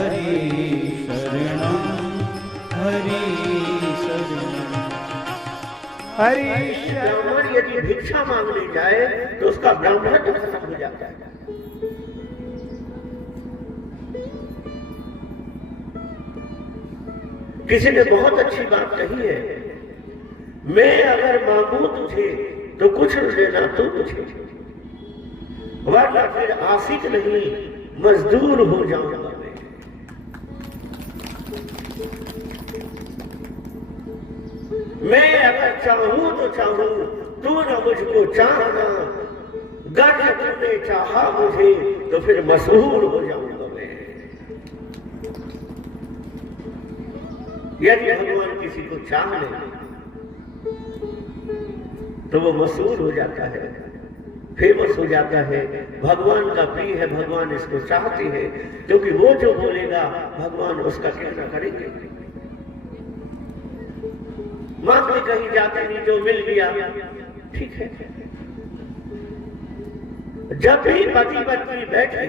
हरि शरणं हरि शरणं हरि। ब्राह्मण यदि भिक्षा मांगने जाए तो उसका ब्राह्मण खत्म हो जाता है। किसी ने बहुत अच्छी बात कही है, मैं अगर मांगू तुझे तो कुछ न देना तू मुझे, वरना फिर आशिक नहीं मजदूर हो जाऊंगा मैं। मैं अगर चाहूं तो चाहूं, तू न मुझको चाहना, गर तूने चाहा मुझे तो फिर मशहूर हो जाऊंगा मैं। यदि भगवान किसी को चाह ले तो वो मशहूर हो जाता है, फेमस हो जाता है, भगवान का प्रिय है, भगवान इसको चाहते हैं, क्योंकि वो जो बोलेगा भगवान उसका कहना करेंगे। मांगने कहीं जाते नहीं, जो मिल गया ठीक है। जब भी पति पत्नी बैठे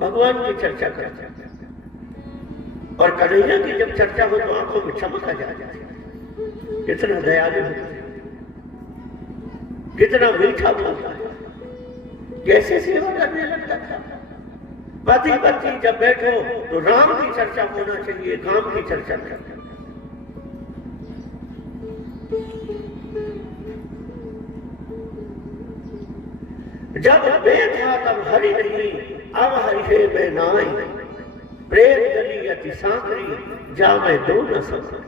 भगवान की चर्चा करते हैं, और कन्हैया की जब चर्चा हो तो आंखों में चमक आ जाती है। कितना दयालु है, कितना मीठा बोलता है, कैसे सेवा करने लगता था। पति पत्नी जब बैठो तो राम की चर्चा होना चाहिए, काम की चर्चा करना। जब मैं था तब हरि नहीं, अब हरि है मैं नाई, प्रेम गली अति सांकरी, जा मैं दो न सकता।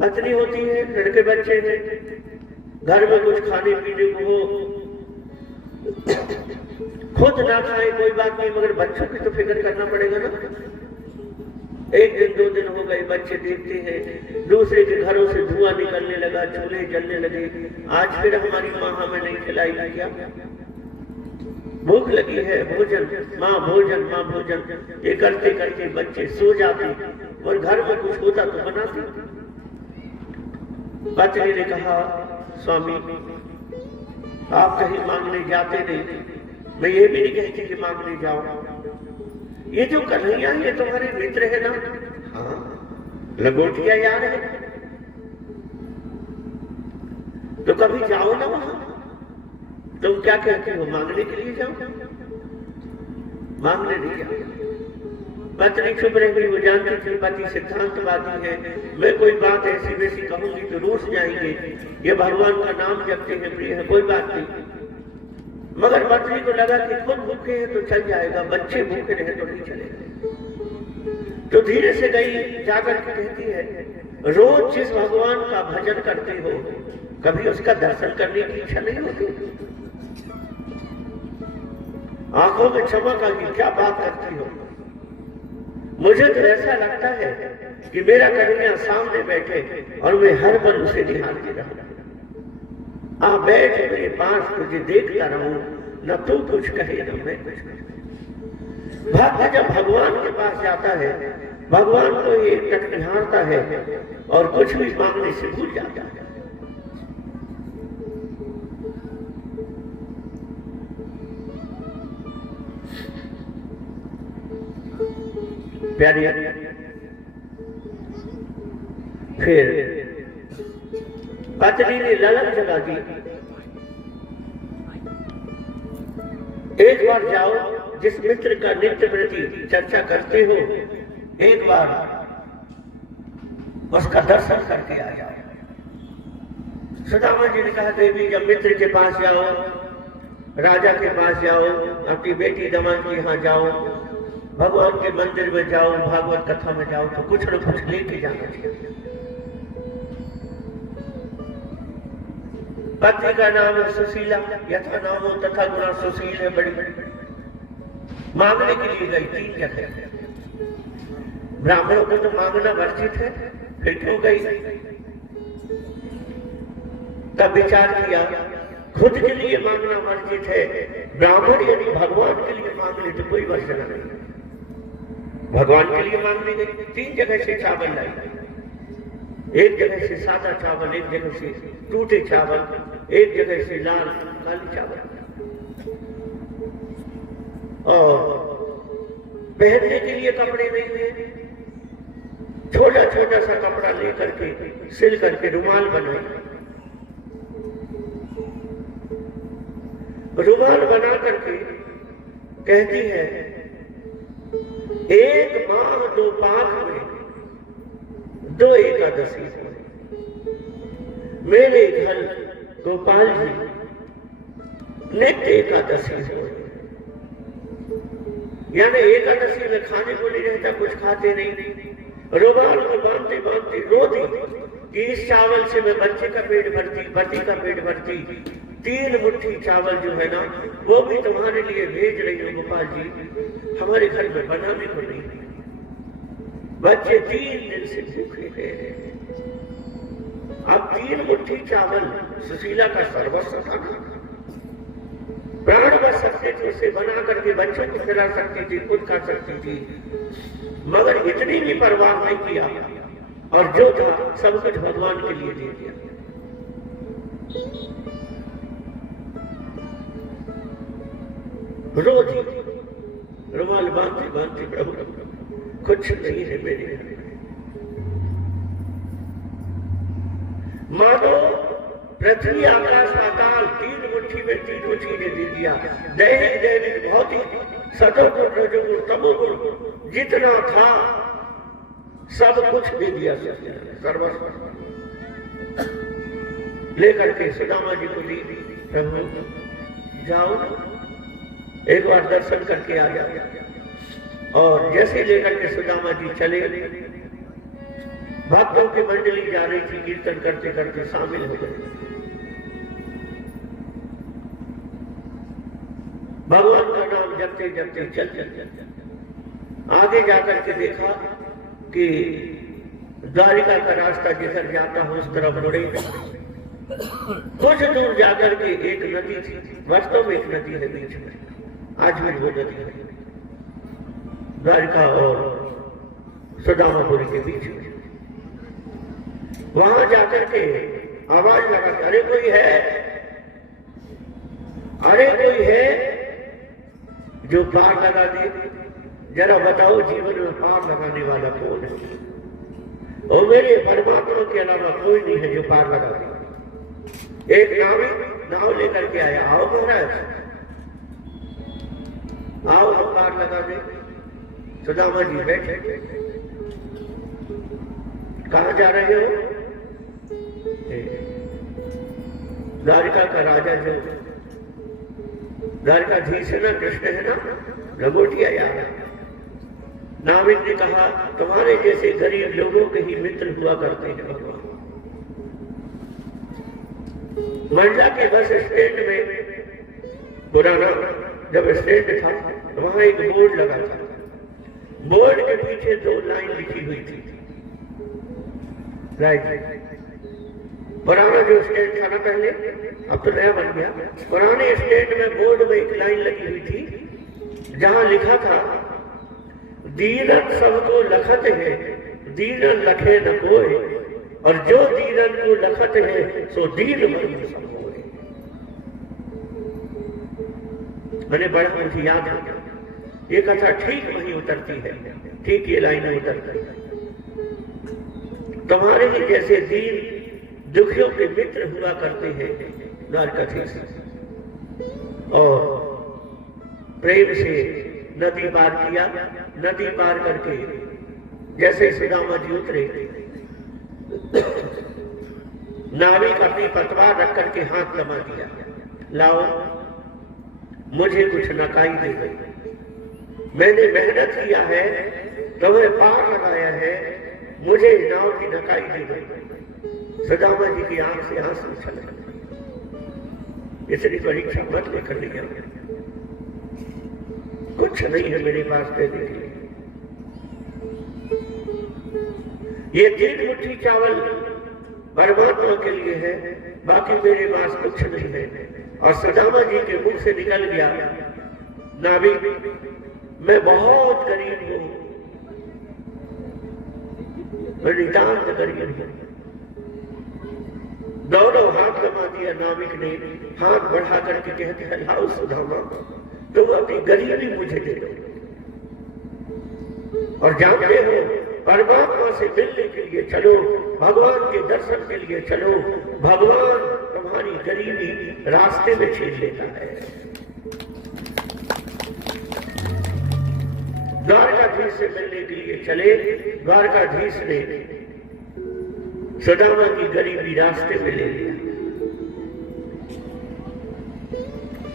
पत्नी होती है, लड़के बच्चे हैं, घर में कुछ खाने पीने को हो, खुद ना खाए कोई बात नहीं, मगर बच्चों की तो फिक्र करना पड़ेगा ना। एक दिन 2 दिन हो गए, बच्चे देखते हैं दूसरे के घरों से धुआं निकलने लगा, चूल्हे जलने लगे, आज फिर हमारी माँ हमें नहीं खिलाई क्या, भूख लगी है, भोजन माँ भोजन माँ भोजन, ये करते करते बच्चे सो जाते और घर में कुछ होता तो बनाते। पत्नी ने कहा, स्वामी आप कहीं मांगने जाते नहीं, मैं ये भी नहीं कहती कि मांगने जाओ, ये जो कन्हैया ये तुम्हारे मित्र है ना, हाँ लंगोटिया याद है, तो कभी जाओ ना वहां। तुम क्या कहते हो, मांगने के लिए जाओ? मांगने नहीं जाओ। पत्नी चुप रह गई, वो जानती थी पति सिद्धांतवादी है, मैं कोई बात ऐसी वैसी कहूंगी तो रूठ जाएंगे, ये भगवान का नाम जपते हैं, प्रिय है, कोई बात नहीं। मगर पत्नी को लगा कि खुद भूखे हैं तो चल जाएगा, बच्चे भूखे रहे तो नहीं चलेगा। तो धीरे से गई, जाकर के कहती है, रोज जिस भगवान का भजन करते हो कभी उसका दर्शन करने की इच्छा नहीं होती? आंखों में चमक आ गई, क्या बात करती हो? मुझे तो ऐसा लगता है कि मेरा कन्हैया सामने बैठे और मैं हर पल उसे निहारती रहूं। आ बैठ मेरे पास, तुझे देखता रहूं, न तू कुछ कहे न मैं कुछ कहूं। भक्त जब भगवान के पास जाता है, भगवान को एक टक निहारता है और कुछ भी मांगने से भूल जाता है। प्यारी, फिर पत्नी ने ललक जगा दी, एक बार जाओ, जिस मित्र का नित्य प्रति चर्चा करते हो, एक बार उसका दर्शन करके आ जाओ। सुदामा जी ने कहा, देवी जब मित्र के पास जाओ, राजा के पास जाओ, अपनी बेटी दमन के यहाँ जाओ, भगवान के मंदिर में जाओ, भागवत कथा में जाओ, तो कुछ न कुछ लेके जाना चाहिए। पत्नी का नाम है सुशीला, यथा नाम हो तथा गुणा सुशील है, बड़ी बड़ी मांगने के लिए गई 3 जगह। ब्राह्मणों को तो मांगना वर्जित है, फिर क्यों गई? तब विचार किया, खुद के लिए मांगना वर्जित है, ब्राह्मण यदि भगवान के लिए मांग ले तो कोई वर्जना नहीं। भगवान के लिए मांगने गई, 3 जगह से चावल लाई, एक जगह से सादा चावल, एक जगह से टूटे चावल, एक जगह से लाल काली चावल, और पहनने के लिए कपड़े नहीं है, छोटा छोटा सा कपड़ा लेकर के सिल करके रुमाल बनाए, रुमाल बना करके कहती है, एक माह दो पाख में दो एकादशी हुए, मेरे घर गोपाल जी नित्य एकादशी हुए। यानी एकादशी में खाने को नहीं रहता, कुछ खाते नहीं, रुमाल को बांधते बांधते रो दी कि इस चावल से मैं बच्चे का पेट भरती, पति का पेट भरती, 3 मुट्ठी चावल जो है ना वो भी तुम्हारे लिए भेज रही हूँ गोपाल जी, हमारे घर में बनाने को नहीं, बच्चे 3 दिन से भूखे हैं। अब 3 मुट्ठी चावल सुशीला का सर्वस्व था, प्राण बच सकते थे, उसे बना करके बच्चों को खिला सकती थी, खुद खा सकती थी, मगर इतनी भी परवाह नहीं किया, और जो था सब कुछ भगवान के लिए दे दिया। रोज रुमाल बांधते बांधते प्रभु कुछ नहीं है मेरे घर, मानो पृथ्वी आकाश पाताल 3 मुट्ठी में 3 चीजें दे दिया, दैनिक दैनिक भौतिक सतोगुण रजोगुण तमोगुण जितना था सब कुछ दे दिया, सर्वस्व लेकर के सुदामा जी को दी, प्रभु जाओ एक बार दर्शन करके आ जाओ। और जैसे लेकर के सुदामा जी चले, भक्तों की मंडली जा रही थी, कीर्तन करते करते शामिल हो गए। भगवान का नाम जपते जपते चल आगे जाकर के देखा कि द्वारिका का रास्ता जिधर जाता हूं उस तरफ मुड़े, कुछ दूर जाकर के एक नदी थी, वास्तव में एक नदी है बीच में, आज भी वो नदी है द्वारिका और सुदामापुरी के बीच में। वहां जाकर के आवाज लगा, अरे कोई है, अरे कोई है जो पार लगा दे, जरा बताओ जीवन में पार लगाने वाला कौन है? और मेरे परमात्मा के अलावा कोई नहीं है जो पार लगा दे। एक नाविक नाव लेकर के आया, आओ महाराज आओ हम पार लगा दे। सुदामा जी बैठे, कहां जा रहे हो? द्वारिका का राजा जो द्वारिकाधीश है ना, कृष्ण है ना, लंगोटिया याद। नाविक ने कहा, तुम्हारे जैसे गरीब लोगों के ही मित्र हुआ करते हैं भगवान। मंडला के बस स्टैंड में, पुराना जब स्टैंड था वहां एक बोर्ड लगा था, बोर्ड के पीछे 2 लाइन लिखी हुई थी, राइट। पुराना जो स्टैंड था ना पहले, अब तो नया बन गया, पुराने स्टैंड में बोर्ड में एक लाइन लगी हुई थी जहां लिखा था, दीनन सबको लखत है, दीनन लखे न कोई, और जो दीनन को लखत है सो दीन मन सब होए। मैंने बड़ा मुझे याद आ गया, ये कथा ठीक वही उतरती है, ठीक ये लाइन उतरती है। तुम्हारे ही जैसे दीन दुखियों के मित्र हुआ करते हैं द्वारकाधीश, और प्रेम से नदी पार किया। नदी पार करके जैसे सुदामा जी उतरे, नाविक अपनी पतवार रख करके हाथ लगा दिया, लाओ मुझे कुछ नकाई दे गई, मैंने मेहनत किया है, तुम्हें पार लगाया है, मुझे नाव की नकाई दे गई। सुदामा जी की आंख से आंसू छलक, इतनी परीक्षा मत लेकर लिया, कुछ नहीं है मेरे पास देने के लिए। ये 3 मुट्ठी चावल परमात्मा के लिए है, बाकी मेरे पास कुछ नहीं है। और सुदामा जी के मुख से निकल गया, नाविक मैं बहुत गरीब हूं, मैं नितांत गरीब हूं, दोनों हाथ लगा दिया। नाविक ने हाथ बढ़ा करके कहते हैं, लाओ सुदामा, तुम अपनी गरीबी मुझे दे दो। और जानते हो, परमात्मा से मिलने के लिए चलो, भगवान के दर्शन के लिए चलो, भगवान तुम्हारी गरीबी रास्ते में छीन लेता है। द्वारकाधीश से मिलने के लिए चले, द्वारकाधीश ने सुदामा की गरीबी रास्ते में ले लिया।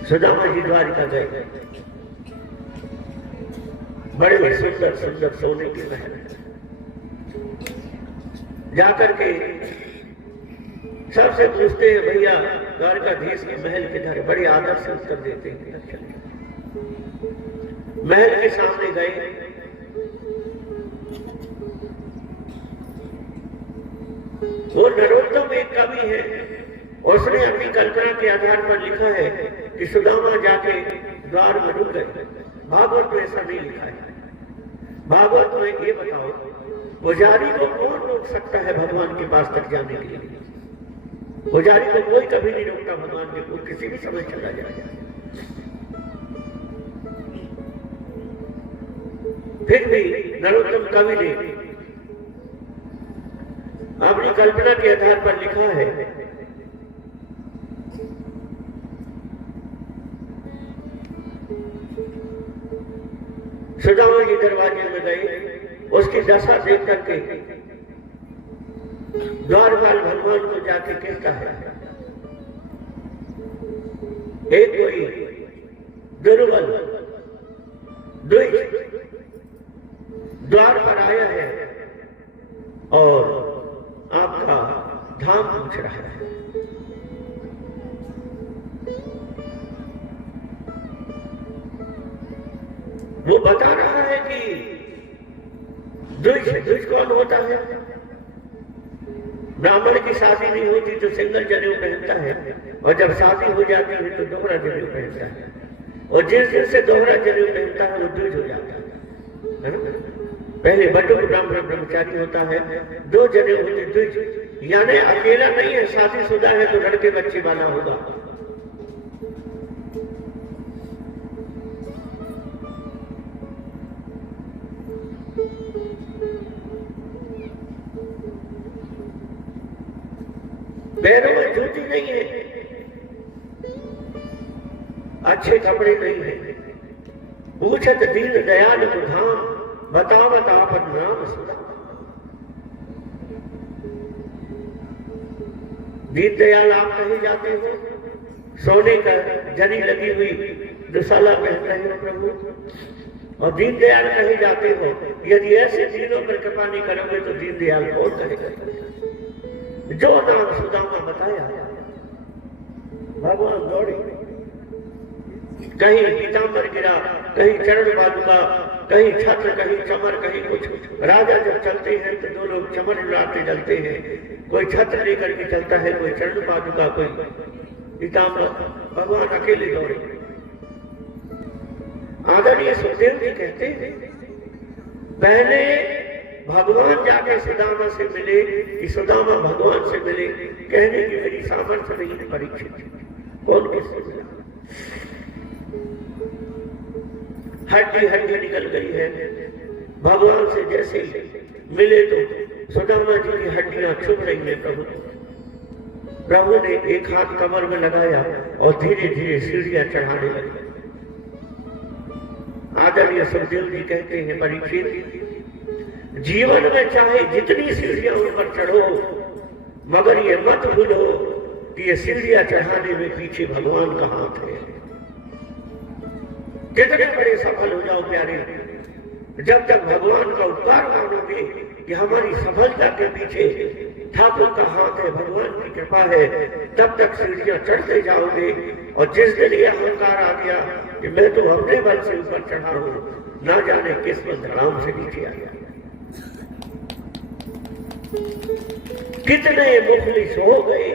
सुदामा जी द्वारिका गए, बड़े सुंदर सुंदर सोने के महल जाकर के सबसे पूछते हैं, भैया द्वारकाधीश के महल किधर है? बड़े आदर से उत्तर देते हैं। अच्छा, महल के सामने गए, वो नरोत्तम एक कवि है, उसने अपनी कल्पना के आधार पर लिखा है कि सुदामा जाके द्वार में रुक गए। भागवत में ऐसा नहीं लिखा है। भागवत में ये बताओ, पुजारी को कौन रोक सकता है भगवान के पास तक जाने के लिए? पुजारी को कोई कभी नहीं रोकता भगवान के, वो किसी भी समय चला जाएगा। फिर भी नरोत्तम कवि ने अपनी कल्पना के आधार पर लिखा है, सुदामा जी दरवाजे में गए, उसकी दशा देख करके द्वारपाल भगवान को जाके कहता है, एक कोई दुर्बल द्विज द्वार पर आया है और आपका धाम पूछ रहा है। वो बता रहा है कि द्विज कौन होता है? ब्राह्मण की शादी नहीं होती तो सिंगल जनेऊ पहनता है, और जब शादी हो जाती है तो दोहरा जनेऊ पहनता है, और जिस दिन से दोहरा जनेऊ पहनता है वो द्विज हो जाता है ना? पहले बटुक ब्राह्मण ब्रह्मचारी होता है, 2 जनेऊ होते द्विज, यानी अकेला नहीं है, शादीशुदा है तो लड़के बच्चे वाला होगा। पैरों में जूती नहीं है, अच्छे कपड़े नहीं है, पूछत दीन दयाल को धाम, बतावत आपन नाम सुधा। दीन दयाल आप कहीं जाते हो, सोने का जरी लगी हुई दुशाला पहन रहे हो प्रभु, और दीन दयाल कहीं जाते हो, यदि ऐसे दीनों पर कृपा नहीं करोगे तो दीन दयाल कौन करेगा? जो नाम सुदामा बताया, भगवान दौड़े, कहीं पीताम्बर गिरा, कहीं चरण पादुका, कहीं छत्र, कहीं चमर, कहीं कुछ। राजा जब चलते हैं तो 2 लोग चमर उड़ाते चलते हैं, कोई छत्र लेकर के चलता है, कोई चरण पादुका, कोई पीताम्बर। भगवान अकेले दौड़े। आदरणीय सुखदेव जी कहते हैं, पहले भगवान जाके सुदामा से मिले कि सुदामा भगवान से मिले, कहने की मेरी सामर्थ्य नहीं है परीक्षित, कौन किससे मिला? हड्डी हड्डी निकल गई है। भगवान से जैसे ही मिले तो सुदामा जी की हड्डियां छुप रही है। प्रभु ने एक हाथ कमर में लगाया और धीरे धीरे सीढ़ियां चढ़ाने लगे। आदरणीय सुखदेव जी कहते हैं, परीक्षित, जीवन में चाहे जितनी सीढ़ियां ऊपर चढ़ो, मगर ये मत भूलो कि ये सीढ़ियां चढ़ाने में पीछे भगवान का हाथ है। कितने बड़े सफल हो जाओ प्यारे, जब तक भगवान का उपकार मानोगे कि हमारी सफलता के पीछे ठाकुर का हाथ है, भगवान की कृपा है, तब तक सीढ़ियां चढ़ते जाओगे। और जिस दिन ये अहंकार आ गया कि मैं तो अपने बल से ऊपर चढ़ा हूं, ना जाने किस में धड़ाम से नीचे आ गया। कितने मुखलिस हो गए,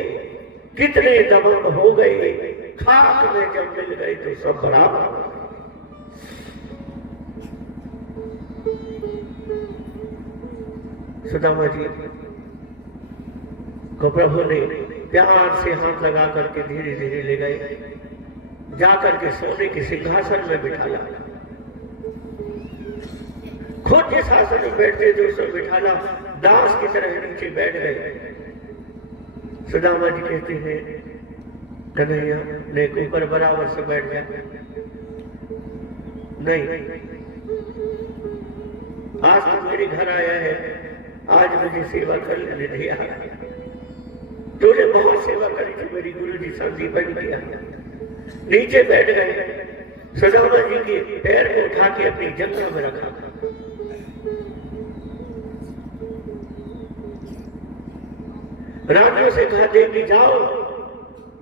कितने दबंग हो गए, खाक में जब मिल गए तो सब बराबर। सुदामा जी को प्रभु ने प्यार से हाथ लगा करके धीरे धीरे ले गए, जाकर के सोने के सिंहासन में बिठाला। खुद जिस आसन में बैठते थे उसमें बिठाला, दास की तरह नीचे बैठ गए। सुदामा जी कहते हैं कन्हैया ने ऊपर बराबर से बैठ जाए। नहीं, आज तो मेरे घर आया है, आज मुझे सेवा कर लेने दिया। तूने बहुत सेवा करी थी मेरी गुरु जी संदीपन किया। नीचे बैठ गए, सुदामा जी के पैर को उठा के अपनी जंघा में रखा। रानियों से कहा देवी जाओ,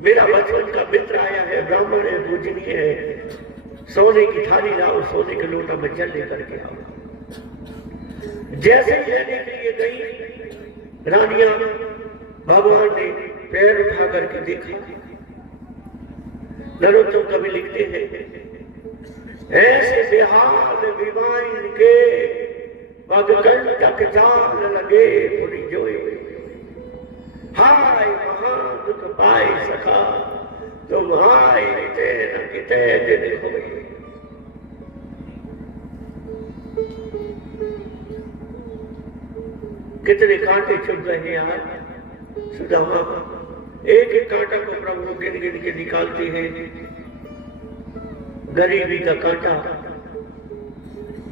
मेरा बचपन का मित्र आया है, ब्राह्मण है, पूजनीय है, सोने की थाली लाओ, सोने के लोटा में जल लेकर के आओ। जैसे ही लेने के लिए गई रानियां, भगवान ने पैर उठा करके देखा। नरोत्तम कवि लिखते हैं ऐसे बेहाल विवाइन के पग कंटक जाल लगे पूरी जोए, हाय महा दुख पाए सखा तुम हाय किते न किते दिन होए। कितने कांटे चुभ रहे हैं आज। सुदामा एक एक कांटा को प्रभु गिन गिन के निकालते हैं। गरीबी का कांटा,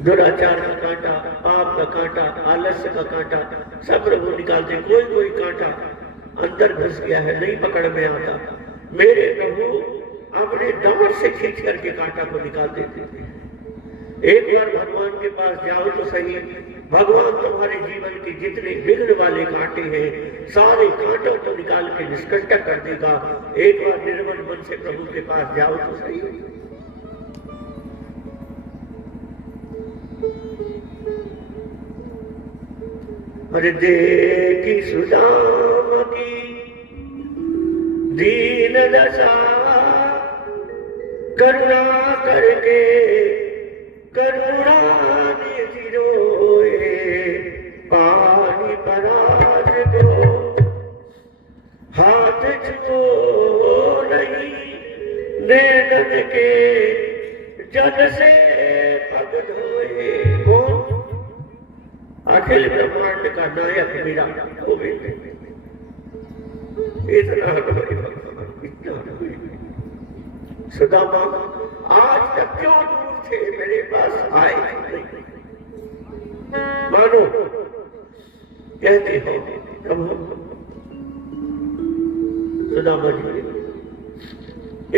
दुराचार का कांटा, पाप का कांटा, आलस्य का कांटा, सब प्रभु निकालते। कोई कोई कांटा अंदर घुस गया है, नहीं पकड़ में आता, मेरे प्रभु अपने दांत से खींच करके कांटा को निकाल देते थे। एक बार भगवान के पास जाओ तो सही, भगवान तुम्हारे जीवन के जितने विघ्न वाले कांटे हैं सारे कांटों को निकाल के निष्कंटक कर देगा। एक बार निर्मल मन से प्रभु के पास जाओ तो सही। अरे देखी सुदामा की दीन दशा, करुणा करके करुणा निधि रोए, पानी पराज को हाथ छुओ नहीं, नैनन के जल से पग धोए। कौन? अखिल ब्रह्मांड का नायक मेरा गोविंद। इतना सुदामा आज तक क्यों दूर थे, मेरे पास आए नहीं। मानो कहते हो प्रभु सुदामा जी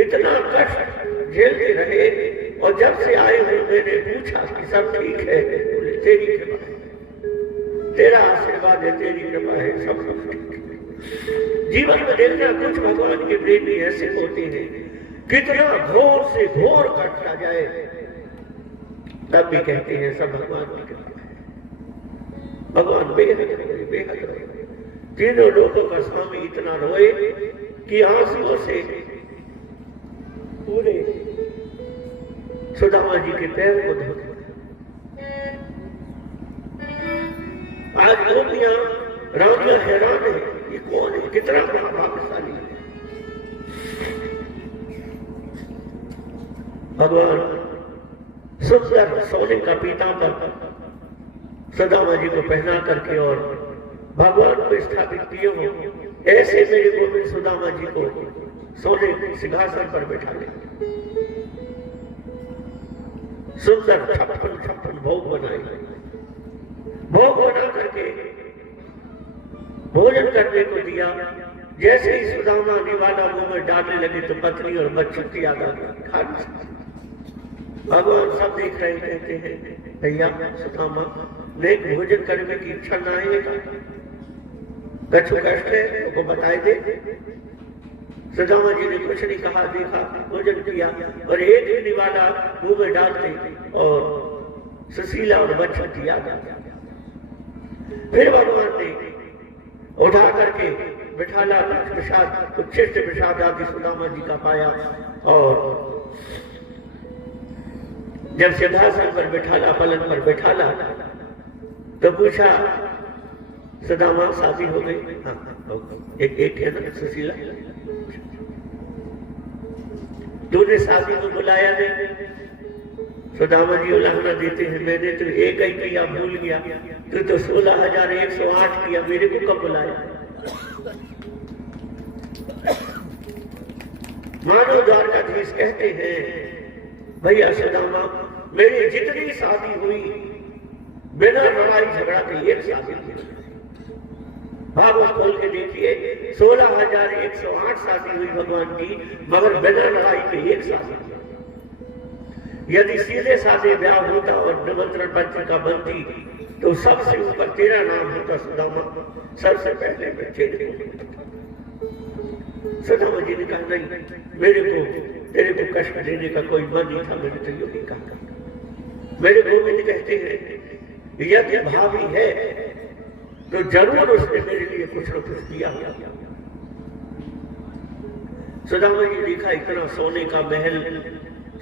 इतना कष्ट झेलते रहे, और जब से आए हुए मैंने पूछा कि सब ठीक है, बोले तेरी कृपा है, तेरा आशीर्वाद है, तेरी कृपा है, सब ठीक है। जीवन में देखना कुछ भगवान के प्रेमी ऐसे होते हैं, कितना घोर से घोर कटता जाए तब भी कहते हैं सब भगवान की कृपा है। भगवान बेहद रोए, बेहद रोए। तीनों लोगों का स्वामी इतना रोए कि आंसुओं से पूरे सुदामा जी के पैर को धो। आज गोपियां रानियां हैरान है, ये कौन है, कितना बड़ा भाग्यशाली है। भगवान सुंदर सोने का पीतांबर सुदामा जी को पहना करके और भगवान को स्थापित किए हो, ऐसे मेरे गोविंद सुदामा जी को सोने के सिंहासन पर बैठा ले। सुंदर 56 भोग बनाए, भोग बना करके भोजन करने को दिया। जैसे ही सुदामा निवाला मुंह में डालने लगे तो पत्नी और बच्चों की याद आ गई, खा नहीं सकती। भगवान सब देख रहे, कहते हैं भैया सुदामा ने भोजन करने की इच्छा ना है, कछु कष्ट है तो बताए दे। सुदामा जी ने कुछ नहीं कहा, देखा, भोजन किया, और एक ही निवाला मुंह में डालते और सुशीला और बच्चों की याद आ गई। फिर भगवान ने उठा करके बिठाला, प्रसाद उच्छिष्ट प्रसाद आदि सुदामा जी का पाया, और जब सिंहासन पर बिठाला, पलंग पर बिठाला, तो पूछा सुदामा शादी हो गई। हाँ, एक है ना सुशीला, तूने शादी में बुलाया नहीं। सुदामा जी उलाहना देते हैं, मैंने तो एक ही किया, भूल गया। तू तो 16,108 किया, मेरे को कब बुलाया? मानव द्वारकाधीश कहते हैं, भैया सुदामा, मेरी जितनी शादी हुई बिना लड़ाई झगड़ा के एक शादी हुई। भागवत खोल के देखिए, 16,108 शादी हुई भगवान की, मगर बिना लड़ाई के एक शादी। यदि सीधे साधे ब्याह होता और निमंत्रण पत्रिका बनती तो सबसे ऊपर तेरा नाम होता सुदामा, सबसे पहले मैं तेरे को। सुदामा जी ने कहा, नहीं, मेरे को तेरे को कष्ट देने का कोई मन नहीं था, मैंने तो यूं ही कहा। मेरे गोविंद कहते हैं, यदि भाभी है तो जरूर उसने मेरे लिए कुछ न कुछ दिया। सुदामा जी देखा इतना सोने का महल,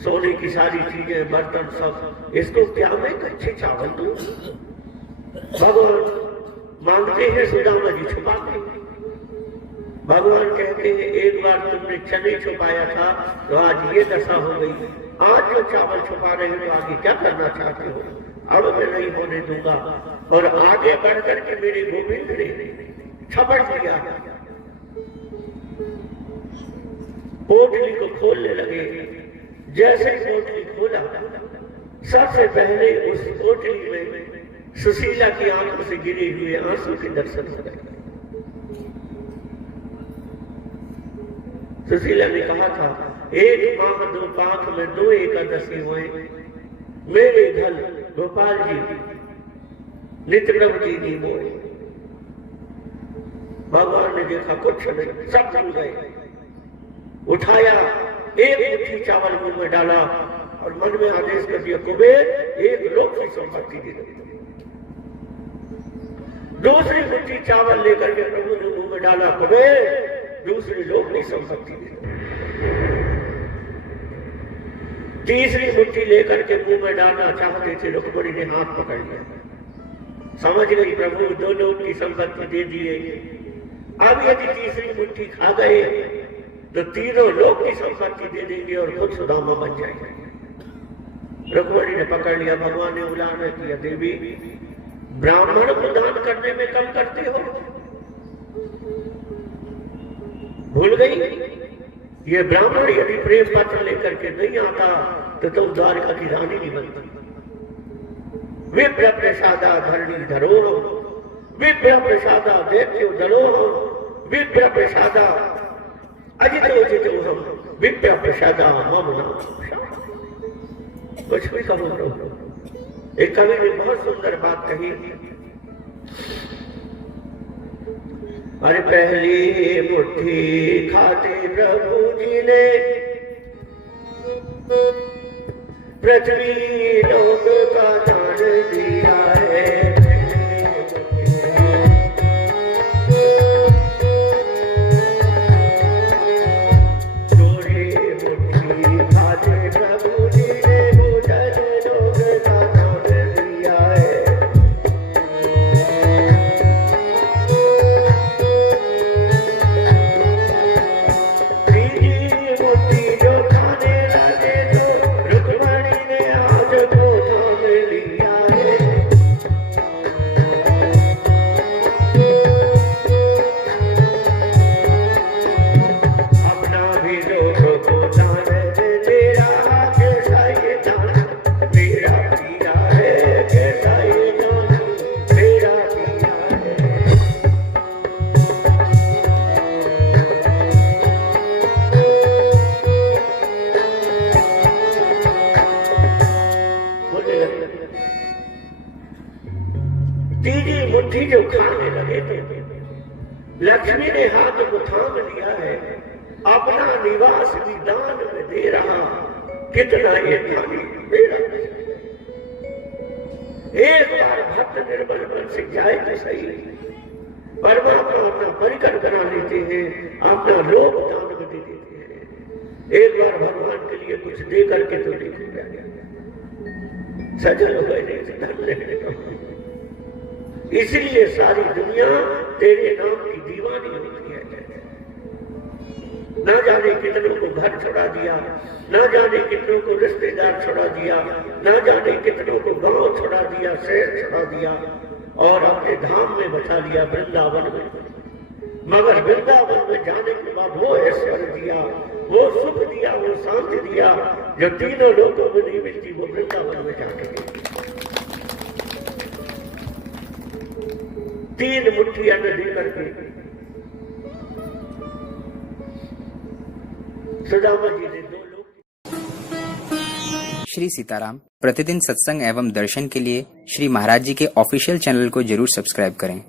सोने की सारी चीजें, बर्तन सब, इसको क्या मैं कच्चे चावल दूं? भगवान मांगते हैं, सुदामा जी छुपाते हैं। भगवान कहते हैं, एक बार तुमने चने छुपाया था तो आज ये दशा हो गई। आज जो चावल छुपा रहे हो तो आगे क्या करना चाहते हो? अब मैं नहीं होने दूंगा। और आगे बढ़ करके मेरे गोविंद ने छपड़ दिया, पोटली को खोलने लगे। जैसे पोटली खोला, सबसे पहले उस पोटली में सुशीला की आंखों से गिरे हुए आंसू के दर्शन हो गए। सुशीला ने कहा था, एक माह 2 पाख में 2 एकादशी हुए, मेरे घर गोपाल जी नित्य प्रभु जी नहीं मोए। भगवान ने देखा कुछ नहीं, सब भूल गए। उठाया, एक मुट्ठी चावल मुंह में डाला और मन में आदेश कर दिया, कुबेर, एक लोक की संपत्ति दे दो। दूसरी मुट्ठी चावल लेकर के प्रभु ने मुंह में डाला, कुबेर, दूसरी लोक की संपत्ति दे दो। तीसरी मुट्ठी लेकर के मुंह में डालना चाहते थे, रुक्मिणी ने हाथ पकड़ लिया। समझ गई प्रभु 2 लोक की संपत्ति दे दिए। अब यदि तीसरी मुट्ठी खा गए तो 3 लोक की संपत्ति दे देंगे और खुद सुदामा बन जाएंगे। रुक्मिणी ने पकड़ लिया। भगवान ने उलाहना किया, देवी, ब्राह्मण को दान करने में कम करते हो? भूल गई? ये ब्राह्मण यदि प्रेम पत्र लेकर के नहीं आता तो तुम द्वारका की रानी नहीं बनती। विप्र प्रसादा धरणी धरोह, विप्र प्रसादा दैत्यो दलोह, विप्र प्रसादा अजितो जितो हम, विप्र प्रसादा मम नाम। कुछ भी कहो रो। एक कवि ने बहुत सुंदर बात कही, अरे पहली मुट्ठी खाते प्रभु जी ने पृथ्वी लोक का दान दिया है। थोड़ी मुट्ठी खाते प्रभु जी ने भोजन लोक का दान दिया है। तीजी मुट्ठी जो खाने लगे थे, लक्ष्मी ने हाथ को थाम लिया है, अपना निवास भी दान में दे रहा, कितना ये दानी मेरा। एक बार भक्त निर्मल मन से जाए तो सही, परमात्मा अपना परिकर बना लेते हैं, अपना लोक दान में दे देते हैं। एक बार भगवान के लिए कुछ दे करके तो देखो, सजल हो गए धन लेने का। इसलिए सारी दुनिया तेरे नाम की दीवानी होती है। ना जाने कितनों को घर छोड़ा दिया, ना जाने कितनों को रिश्तेदार छोड़ा दिया, ना जाने कितनों को गांव छोड़ा दिया, शहर छोड़ा दिया और अपने धाम में बसा लिया वृंदावन में। मगर वृंदावन में जाने के बाद वो ऐश्वर्य दिया, वो सुख दिया, वो शांति दिया जो तीनों लोगों में नहीं मिलती, वो वृंदावन में जाके मिलती। 3 मुट्ठी अन्न दे करके सुदामा जी ने 2 लोग। श्री सीताराम प्रतिदिन सत्संग एवं दर्शन के लिए श्री महाराज जी के ऑफिशियल चैनल को जरूर सब्सक्राइब करें।